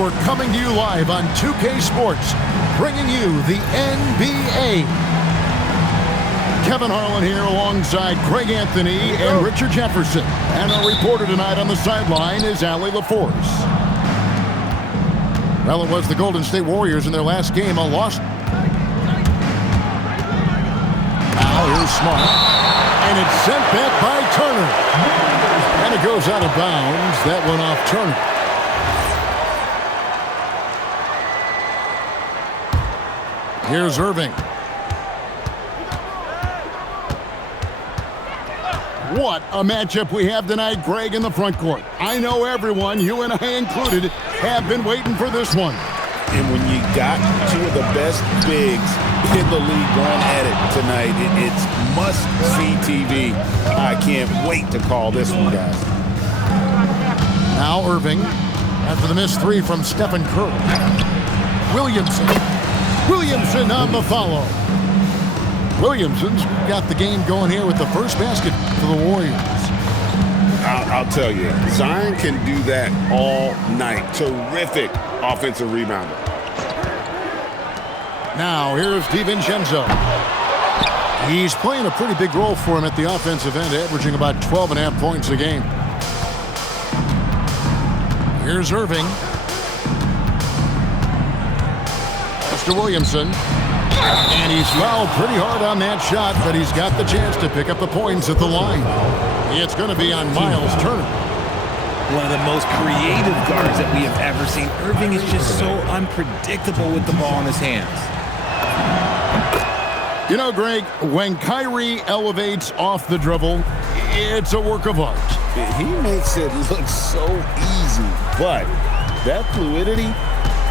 we're coming to you live on 2K Sports, bringing you the NBA. Kevin Harlan here alongside Greg Anthony and Richard Jefferson. And our reporter tonight on the sideline is Allie LaForce. Well, it was the Golden State Warriors in their last game, a loss. Now here's Smart. And it's sent back by Turner. And it goes out of bounds. That one off Turner. Here's Irving. What a matchup we have tonight, Greg, in the front court. I know everyone, you and I included, have been waiting for this one. And when you got two of the best bigs in the league going at it tonight, it's must-see TV. I can't wait to call this one, guys. Now Irving, after the missed three from Stephen Curry. Williamson on the follow. Williamson's got the game going here with the first basket for the Warriors. I'll tell you, Zion can do that all night. Terrific offensive rebounder. Now here's DiVincenzo. He's playing a pretty big role for him at the offensive end, averaging about 12.5 points a game. Here's Irving. Mr. Williamson. And he's fouled pretty hard on that shot, but he's got the chance to pick up the points at the line. It's going to be on Miles Turner. One of the most creative guards that we have ever seen. Irving is just so unpredictable with the ball in his hands. You know, Greg, when Kyrie elevates off the dribble, it's a work of art. He makes it look so easy, but that fluidity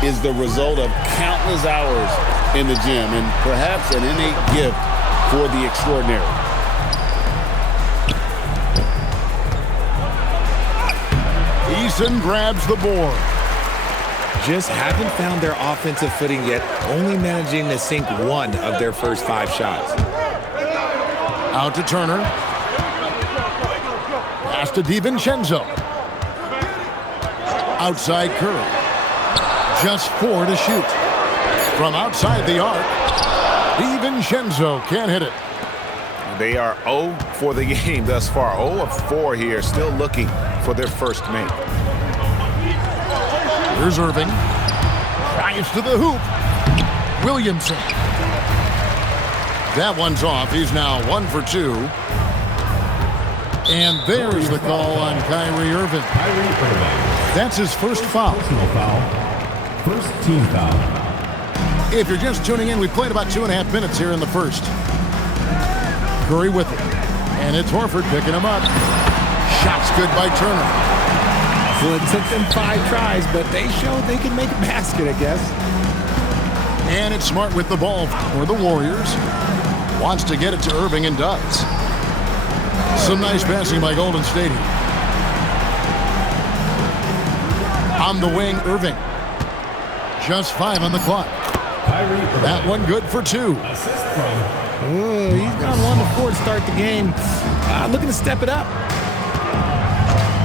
is the result of countless hours in the gym and perhaps an innate gift for the extraordinary. Eason grabs the board. Just haven't found their offensive footing yet, only managing to sink one of their first 5 shots. Out to Turner. Pass to DiVincenzo. Outside Curry. Just 4 to shoot. From outside the arc, DiVincenzo can't hit it. They are 0 for the game thus far. 0 of 4 here, still looking for their first make. Here's Irving. Drives to the hoop. Williamson. That one's off. He's now 1 for 2. And there's the call on Kyrie Irving. That's his first foul. First team foul. If you're just tuning in, we played about 2.5 minutes here in the first. Curry with it. And it's Horford picking him up. Shots good by Turner. Well, it took them 5 tries, but they showed they can make a basket, I guess. And it's Smart with the ball for the Warriors. Wants to get it to Irving and does. Some nice passing by Golden State. On the wing, Irving. Just 5 on the clock. That one good for 2. He's gone 1 to 4 to start the game. Looking to step it up.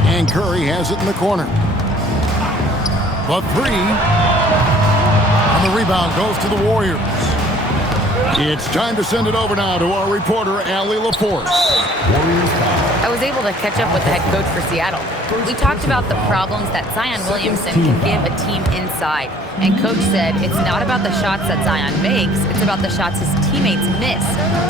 And Curry has it in the corner. The 3. And the rebound goes to the Warriors. It's time to send it over now to our reporter, Allie LaForce. I was able to catch up with the head coach for Seattle. We talked about the problems that Zion Williamson can give a team inside. And coach said it's not about the shots that Zion makes, it's about the shots his teammates miss.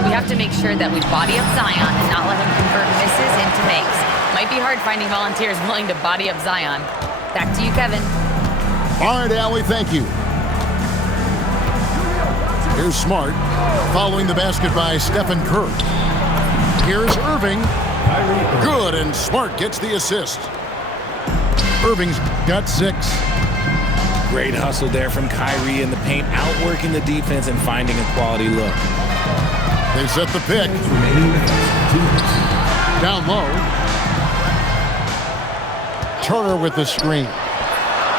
We have to make sure that we body up Zion and not let him convert misses into makes. Might be hard finding volunteers willing to body up Zion. Back to you, Kevin. All right, Allie, thank you. Here's Smart, following the basket by Stephen Curry. Here's Irving. Good, and Smart gets the assist. Irving's got 6. Great hustle there from Kyrie in the paint, outworking the defense and finding a quality look. They set the pick. Down low. Turner with the screen.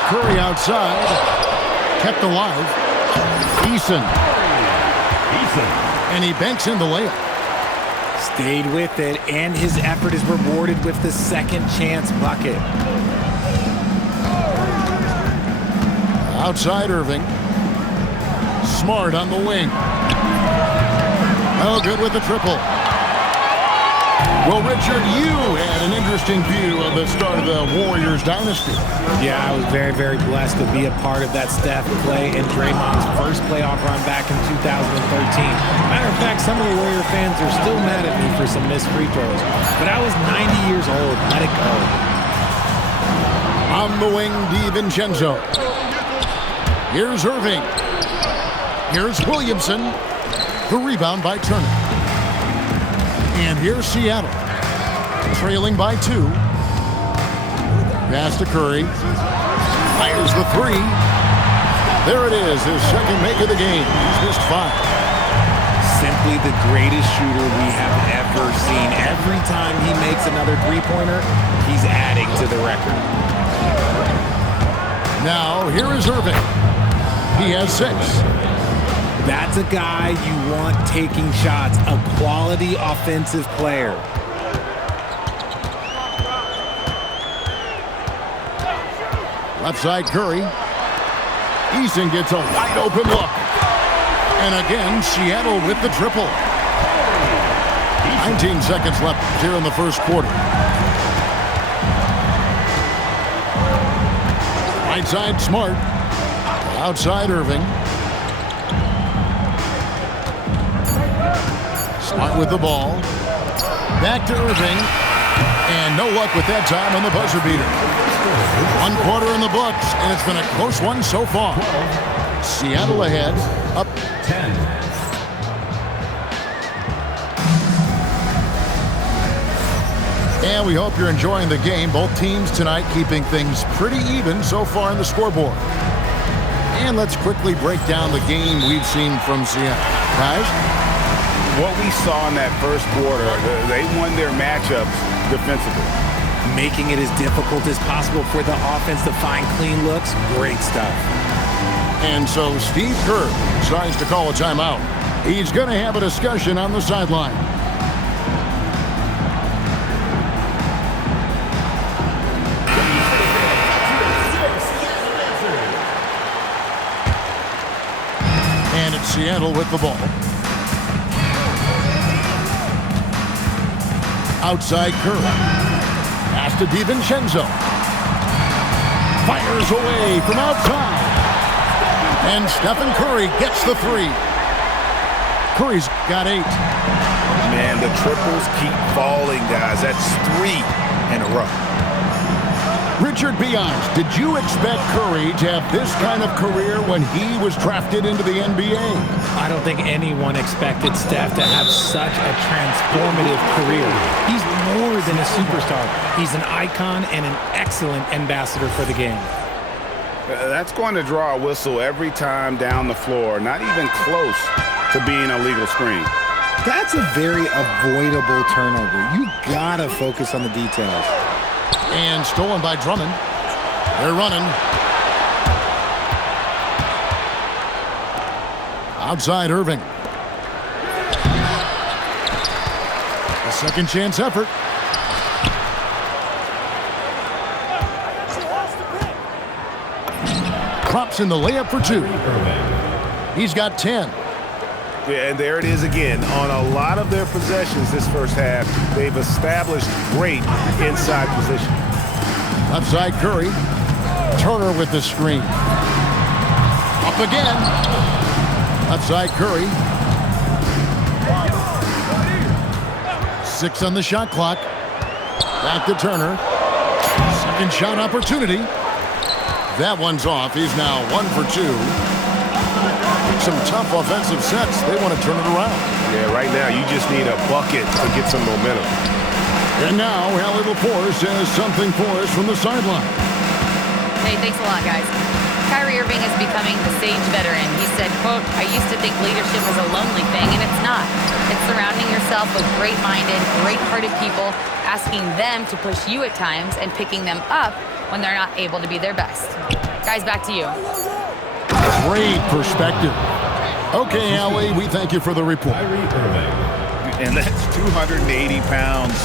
Curry outside. Kept alive. Eason. And he banks in the layup. Stayed with it, and his effort is rewarded with the second chance bucket. Outside Irving. Smart on the wing. Oh, good with the triple. Well, Richard, you had an interesting view of the start of the Warriors dynasty. Yeah, I was very, very blessed to be a part of that Steph, Clay, and Draymond's first playoff run back in 2013. Matter of fact, some of the Warrior fans are still mad at me for some missed free throws. But I was 90 years old. Let it go. On the wing, DiVincenzo. Here's Irving. Here's Williamson. The rebound by Turner. And here's Seattle, trailing by 2. Pass to Curry. Fires the 3. There it is, his second make of the game. He's missed 5. Simply the greatest shooter we have ever seen. Every time he makes another three-pointer, he's adding to the record. Now, here is Irving. He has 6. That's a guy you want taking shots, a quality offensive player. Left side Curry. Eason gets a wide open look. And again, Seattle with the triple. 19 seconds left here in the first quarter. Right side Smart. Outside Irving. Smart with the ball. Back to Irving. And no luck with that time on the buzzer beater. 1 quarter in the books, and it's been a close one so far. Seattle ahead, up 10. And we hope you're enjoying the game. Both teams tonight keeping things pretty even so far in the scoreboard. And let's quickly break down the game we've seen from Seattle. Guys? What we saw in that first quarter, they won their matchups defensively. Making it as difficult as possible for the offense to find clean looks. Great stuff. And so Steve Kerr decides to call a timeout. He's going to have a discussion on the sideline. And it's Seattle with the ball. Outside Curry. Pass to DiVincenzo. Fires away from outside. And Stephen Curry gets the 3. Curry's got 8. Man, the triples keep falling, guys. That's 3 in a row. Richard, be honest, did you expect Curry to have this kind of career when he was drafted into the NBA? I don't think anyone expected Steph to have such a transformative career. He's more than a superstar. He's an icon and an excellent ambassador for the game. That's going to draw a whistle every time down the floor, not even close to being a legal screen. That's a very avoidable turnover. You gotta focus on the details. And stolen by Drummond. They're running. Outside Irving. A second chance effort. Drops in the layup for 2. He's got 10. Yeah, and there it is again. On a lot of their possessions this first half, they've established great inside position. Outside Curry. Turner with the screen. Up again. Outside Curry. 6 on the shot clock. Back to Turner. Second shot opportunity. That one's off. He's now 1 for 2. Some tough offensive sets. They want to turn it around. Yeah, right now you just need a bucket to get some momentum. And now Allie LaForce says something for us from the sideline. Hey, thanks a lot, guys. Kyrie Irving is becoming the sage veteran. He said, quote, "I used to think leadership was a lonely thing, and it's not. It's surrounding yourself with great-minded, great-hearted people, asking them to push you at times and picking them up when they're not able to be their best." Guys, back to you. Great perspective. Okay, Allie, we thank you for the report. And that's 280 pounds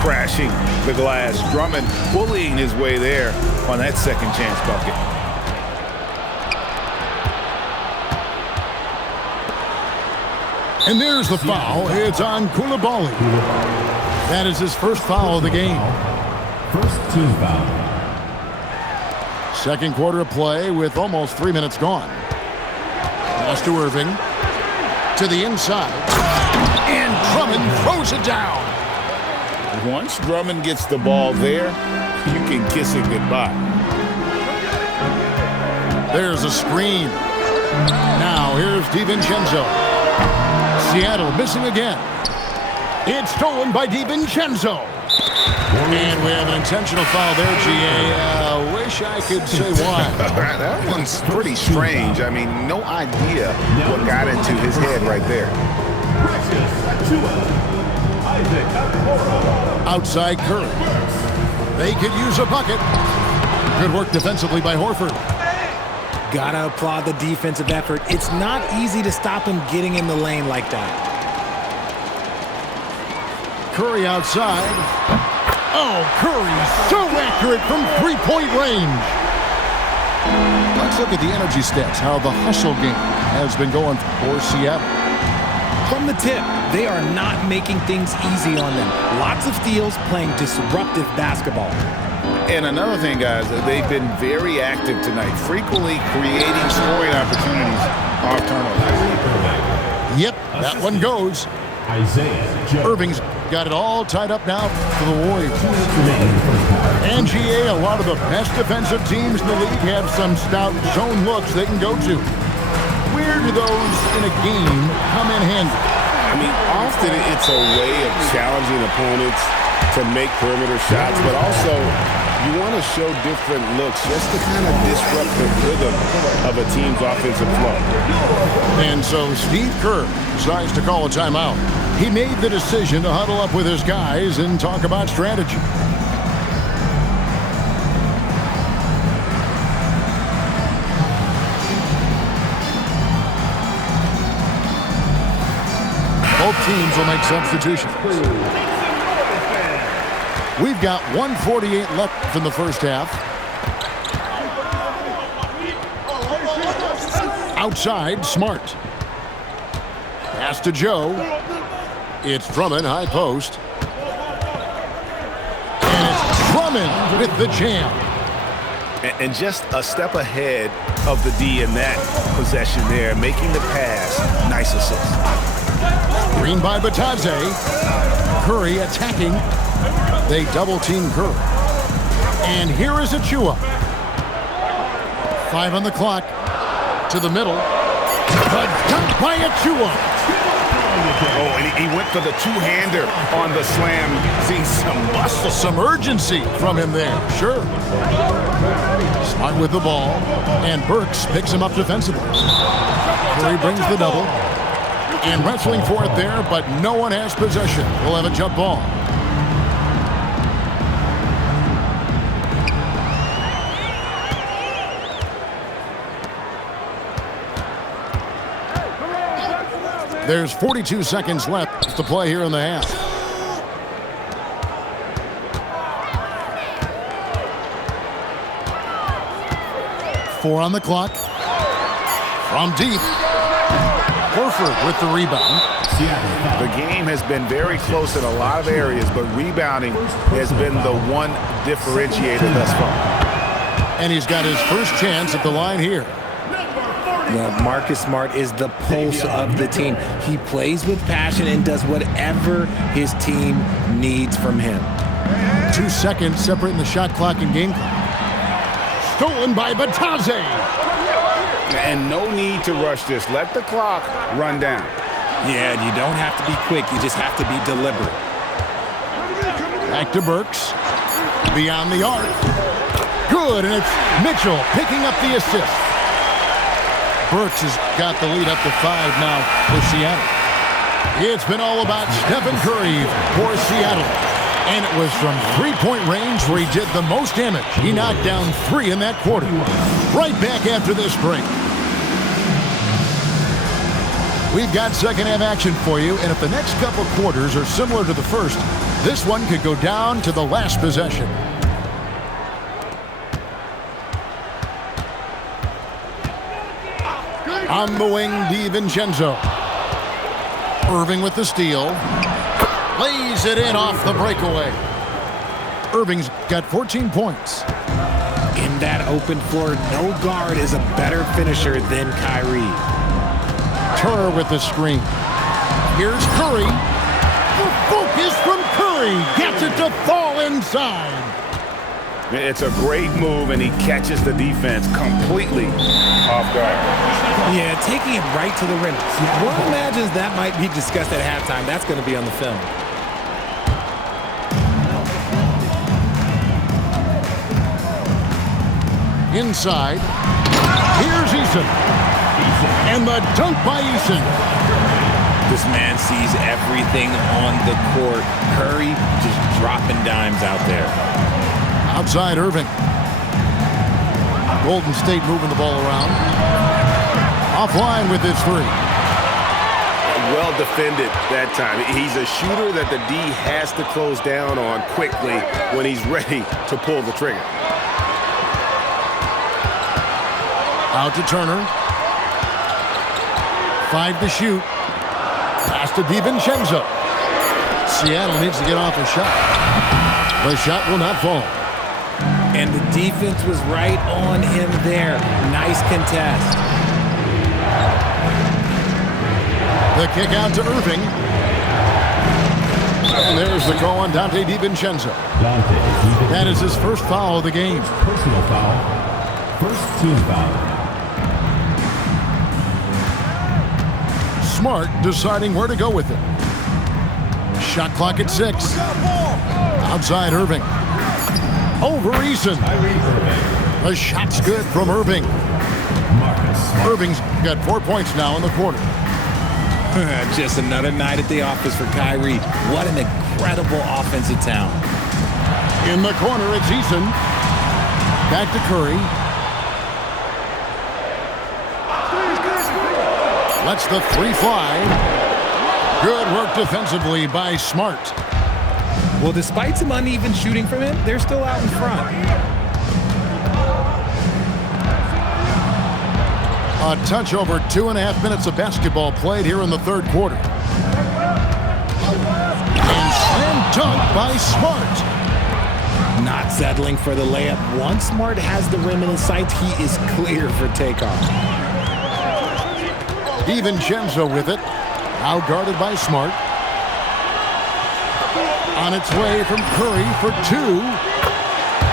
crashing the glass. Drummond bullying his way there on that second chance bucket. And there's the foul. It's on Koulibaly. That is his first foul of the game. First team foul. Second quarter of play with almost 3 minutes gone. Pass to Irving. To the inside. And Drummond throws it down. Once Drummond gets the ball there, you can kiss it goodbye. There's a screen. Now here's DiVincenzo. Seattle missing again. It's stolen by DiVincenzo. And we have an intentional foul there, GA. Wish I could say why. That one's pretty strange. I mean, no idea what got into his head right there. Outside Curry. They could use a bucket. Good work defensively by Horford. Gotta applaud the defensive effort. It's not easy to stop him getting in the lane like that. Curry outside. Oh, Curry so accurate from three-point range. Let's look at the energy stats, how the hustle game has been going for Seattle. From the tip, they are not making things easy on them. Lots of steals, playing disruptive basketball. And another thing, guys, they've been very active tonight, frequently creating scoring opportunities off turnovers. Yep, that one goes. Isaiah Joe. Irving's got it all tied up now for the Warriors. And GA, a lot of the best defensive teams in the league have some stout zone looks they can go to. Where do those in a game come in handy? I mean, often it's a way of challenging opponents to make perimeter shots, but also you want to show different looks just to kind of disrupt the rhythm of a team's offensive flow. And so Steve Kerr decides to call a timeout. He made the decision to huddle up with his guys and talk about strategy. Both teams will make substitutions. We've got 1:48 left in the first half. Outside, Smart. Pass to Joe. It's Drummond, high post. And it's Drummond with the jam. And just a step ahead of the D in that possession there, making the pass. Nice assist. Green by Batadze. Curry attacking. They double-team Curry. And here is Achua. 5 on the clock. To the middle. The dunk by Achua. Oh, and he went for the two-hander on the slam. Seeing some muscle. Some urgency from him there. Sure. Smart with the ball. And Burks picks him up defensively. Curry brings the double. And wrestling for it there, but no one has possession. We'll have a jump ball. There's 42 seconds left to play here in the half. Four on the clock. From deep. Horford with the rebound. The game has been very close in a lot of areas, but rebounding has been the one differentiator thus far. And he's got his first chance at the line here. Well, Marcus Smart is the pulse of the team. He plays with passion and does whatever his team needs from him. 2 seconds separating the shot clock and game clock. Stolen by Batadze. And no need to rush this. Let the clock run down. Yeah, you don't have to be quick. You just have to be deliberate. Back to Burks. Beyond the arc. Good, and it's Mitchell picking up the assist. Burks has got the lead up to 5 now for Seattle. It's been all about Stephen Curry for Seattle. And it was from three-point range where he did the most damage. He knocked down 3 in that quarter. Right back after this break. We've got second half action for you, and if the next couple quarters are similar to the first, this one could go down to the last possession. On the wing, DiVincenzo. Irving with the steal. Lays it in off the breakaway. Irving's got 14 points. In that open floor, no guard is a better finisher than Kyrie. Turner with the screen. Here's Curry. The focus from Curry gets it to fall inside. It's a great move, and he catches the defense completely off guard. Yeah, taking it right to the rim. One imagines that might be discussed at halftime. That's going to be on the film. Inside. Here's Eason. And the dunk by Eason. This man sees everything on the court. Curry just dropping dimes out there. Outside Irving. Golden State moving the ball around. Offline with his three. Well defended that time. He's a shooter that the D has to close down on quickly when he's ready to pull the trigger. Out to Turner. 5 to shoot. Pass to DiVincenzo. Seattle needs to get off a shot. The shot will not fall. And the defense was right on him there. Nice contest. The kick out to Irving. And there's the call on Dante DiVincenzo. That is his first foul of the game. Personal foul. First team foul. Smart deciding where to go with it. Shot clock at 6. Outside Irving. Over Eason. The shot's good from Irving. Irving's got 4 points now in the quarter. Just another night at the office for Kyrie. What an incredible offensive talent. In the corner, it's Eason. Back to Curry. Lets the three fly. Good work defensively by Smart. Well, despite some uneven shooting from him, they're still out in front. A touch over 2.5 minutes of basketball played here in the third quarter. And slam dunk by Smart. Not settling for the layup. Once Smart has the rim in his sights, he is clear for takeoff. DiVincenzo with it. Now guarded by Smart. On its way from Curry for 2.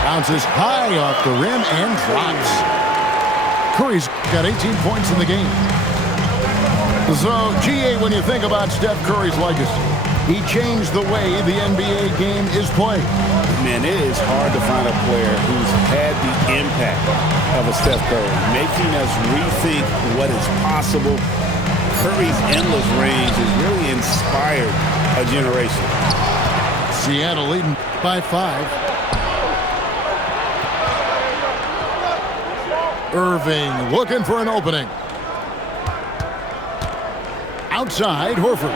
Bounces high off the rim and drops. Curry's got 18 points in the game. So, GA, when you think about Steph Curry's legacy, he changed the way the NBA game is played. Man, it is hard to find a player who's had the impact of a Steph Curry, making us rethink what is possible. Curry's endless range has really inspired a generation. Seattle leading by 5. Irving looking for an opening. Outside, Horford.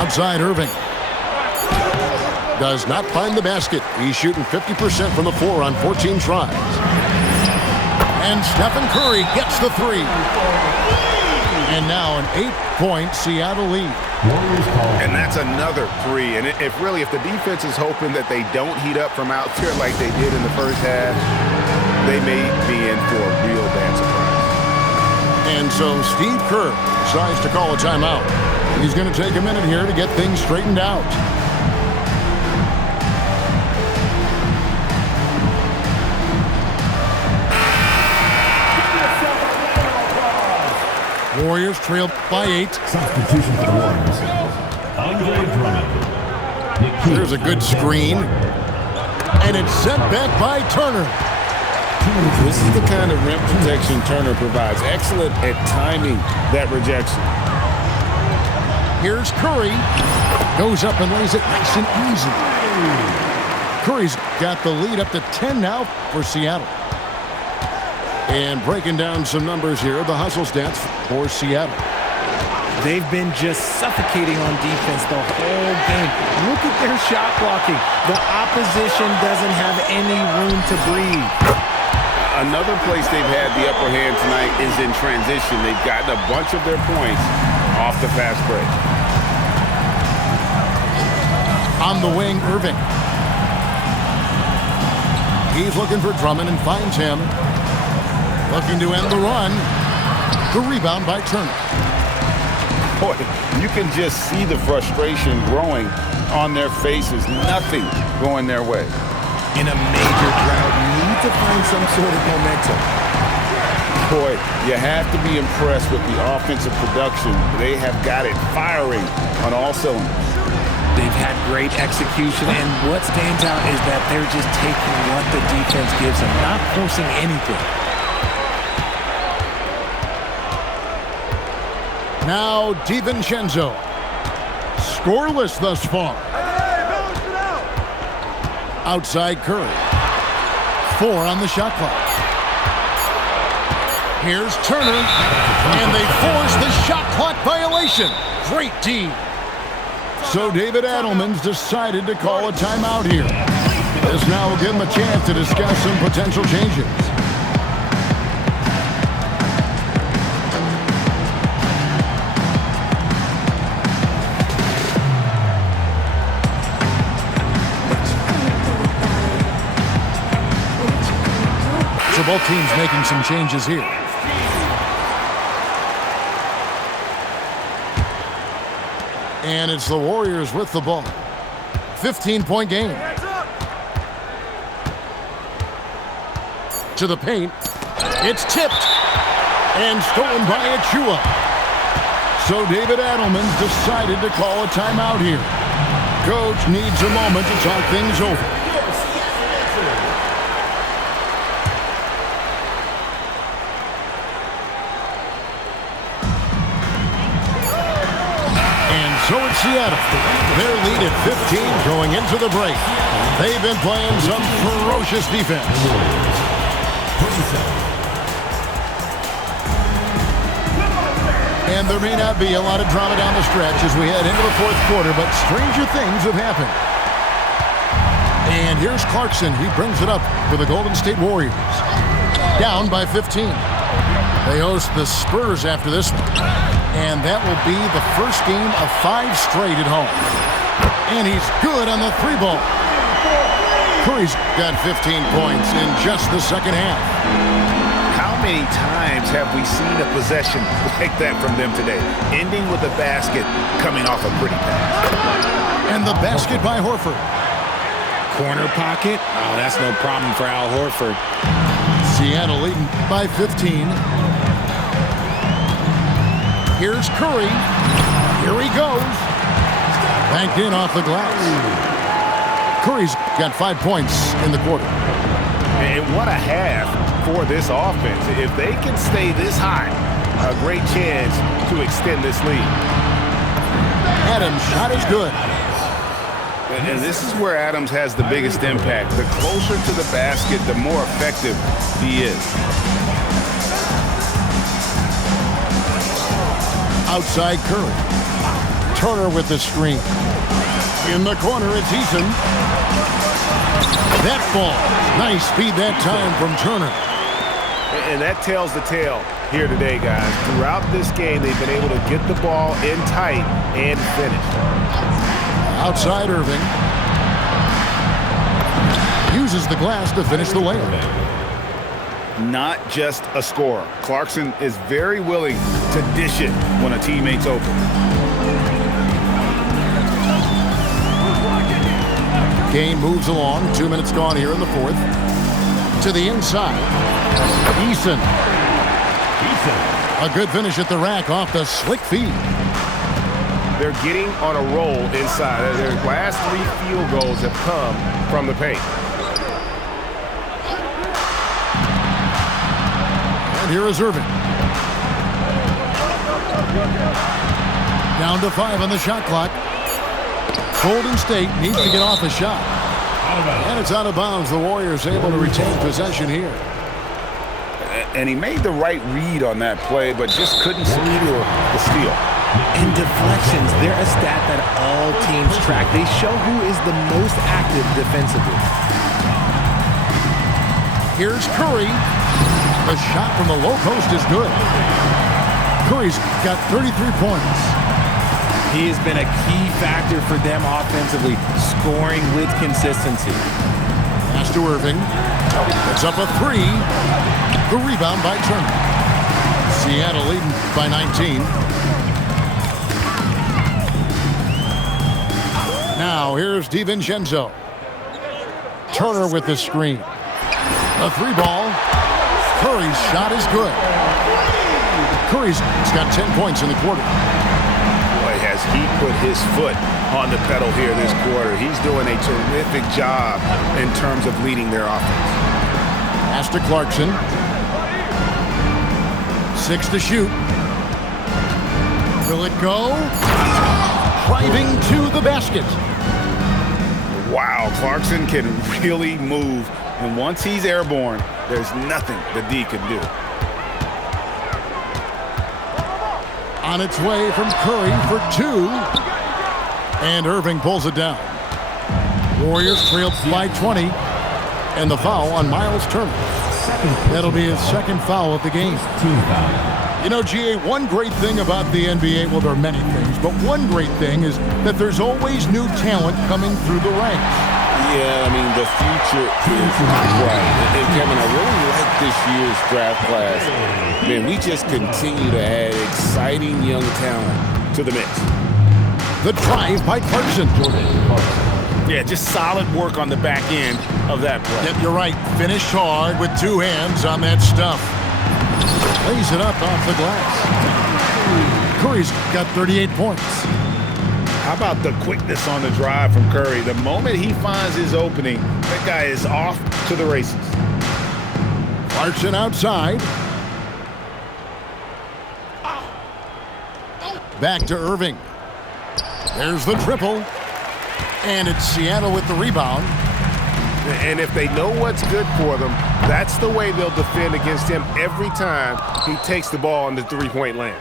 Outside, Irving. Does not find the basket. He's shooting 50% from the floor on 14 tries. And Stephen Curry gets the 3. And now an 8-point Seattle lead. And that's another 3. And if the defense is hoping that they don't heat up from out there like they did in the first half, they may be in for a real bad surprise. And so Steve Kerr decides to call a timeout. He's going to take a minute here to get things straightened out. Warriors trail by 8. Substitution for the Warriors. Andre Drummond. There's a good screen. And it's sent back by Turner. This is the kind of rim protection Turner provides. Excellent at timing that rejection. Here's Curry. Goes up and lays it nice and easy. Curry's got the lead up to 10 now for Seattle. And breaking down some numbers here, the hustle stats for Seattle. They've been just suffocating on defense the whole game. Look at their shot blocking. The opposition doesn't have any room to breathe. Another place they've had the upper hand tonight is in transition. They've gotten a bunch of their points off the fast break. On the wing, Irving. He's looking for Drummond and finds him. Looking to end the run. The rebound by Turner. Boy, you can just see the frustration growing on their faces. Nothing going their way. In a major drought, you need to find some sort of momentum. Boy, you have to be impressed with the offensive production. They have got it firing on all cylinders. They've had great execution, and what stands out is that they're just taking what the defense gives them, not forcing anything. Now DiVincenzo. Scoreless thus far. Outside Curry. 4 on the shot clock. Here's Turner, and they force the shot clock violation. Great D. So David Adelman's decided to call a timeout here. This now will give him a chance to discuss some potential changes. So both teams making some changes here. And it's the Warriors with the ball. 15-point game. To the paint. It's tipped. And stolen by Achua. So David Adelman's decided to call a timeout here. Coach needs a moment to talk things over. So it's Seattle. Their lead at 15 going into the break. They've been playing some ferocious defense. And there may not be a lot of drama down the stretch as we head into the fourth quarter, but stranger things have happened. And here's Clarkson. He brings it up for the Golden State Warriors. Down by 15. They host the Spurs after this one. And that will be the first game of 5 straight at home. And he's good on the 3-ball. Curry's got 15 points in just the second half. How many times have we seen a possession like that from them today? Ending with a basket coming off a pretty pass. And the basket by Horford. Corner pocket. Oh, that's no problem for Al Horford. Seattle leading by 15. Here's Curry. Here he goes. Banked in off the glass. Curry's got 5 points in the quarter. And what a half for this offense. If they can stay this high, a great chance to extend this lead. Adams' shot is good. And this is where Adams has the biggest impact. The closer to the basket, the more effective he is. Outside Curry. Turner with the screen. In the corner, it's Eason. That ball. Nice speed that time from Turner. And that tells the tale here today, guys. Throughout this game, they've been able to get the ball in tight and finish. Outside Irving. Uses the glass to finish the layup. Not just a scorer. Clarkson is very willing to dish it when a teammate's open. Game moves along. 2 minutes gone here in the fourth. To the inside. Eason. A good finish at the rack off the slick feed. They're getting on a roll inside. Their last 3 field goals have come from the paint. Here is Irving. Down to 5 on the shot clock. Golden State needs to get off a shot. And it's out of bounds. The Warriors able to retain possession here. And he made the right read on that play, but just couldn't secure the steal. In deflections, they're a stat that all teams track. They show who is the most active defensively. Here's Curry. The shot from the low post is good. Curry's got 33 points. He has been a key factor for them offensively, scoring with consistency. Pass to Irving. It's up a three. The rebound by Turner. Seattle leading by 19. Now here's DiVincenzo. Turner with the screen. A three ball. Curry's shot is good. Curry's got 10 points in the quarter. Boy, has he put his foot on the pedal here this quarter. He's doing a terrific job in terms of leading their offense. Pass to Clarkson. 6 to shoot. Will it go? Driving to the basket. Wow, Clarkson can really move. And once he's airborne, there's nothing the D can do. On its way from Curry for 2. And Irving pulls it down. Warriors trail by 20. And the foul on Miles Turner. That'll be his second foul of the game. You know, GA, one great thing about the NBA, well, there are many things, but one great thing is that there's always new talent coming through the ranks. Yeah, I mean, the future is bright. And Kevin, I really like this year's draft class. Man, we just continue to add exciting young talent to the mix. The drive by Clarkson. Yeah, just solid work on the back end of that play. Yep, you're right. Finished hard with 2 hands on that stuff. Lays it up off the glass. Curry's got 38 points. How about the quickness on the drive from Curry? The moment he finds his opening, that guy is off to the races. Clarkson outside. Back to Irving. There's the triple. And it's Seattle with the rebound. And if they know what's good for them, that's the way they'll defend against him every time he takes the ball in the three-point land.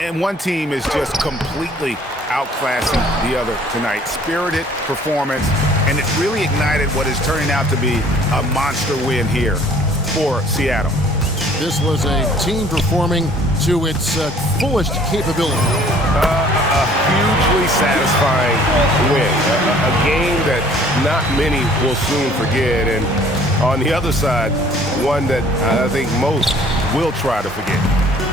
And one team is just completely outclassing the other tonight. Spirited performance, and it really ignited what is turning out to be a monster win here for Seattle. This was a team performing to its fullest capability. A hugely satisfying win. A game that not many will soon forget. And on the other side, one that I think most will try to forget.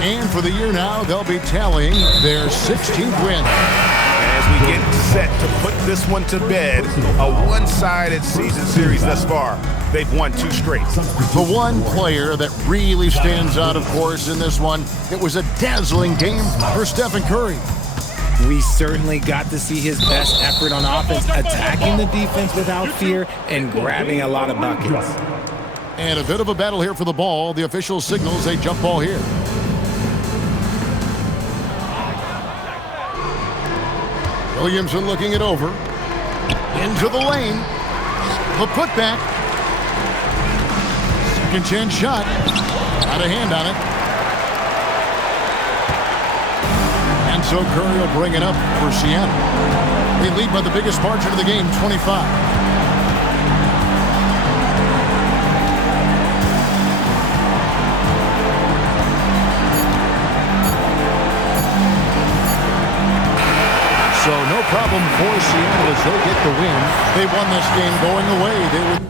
And for the year now, they'll be tallying their 16th win. As we get set to put this one to bed, a one-sided season series thus far. They've won 2 straight. The one player that really stands out, of course, in this one, it was a dazzling game for Stephen Curry. We certainly got to see his best effort on offense, attacking the defense without fear and grabbing a lot of buckets. And a bit of a battle here for the ball. The official signals a jump ball here. Williamson looking it over. Into the lane. The putback. Second chance shot. Got a hand on it. And so Curry will bring it up for Seattle. They lead by the biggest margin of the game, 25. So no problem for Seattle as they get the win. They won this game going away. They would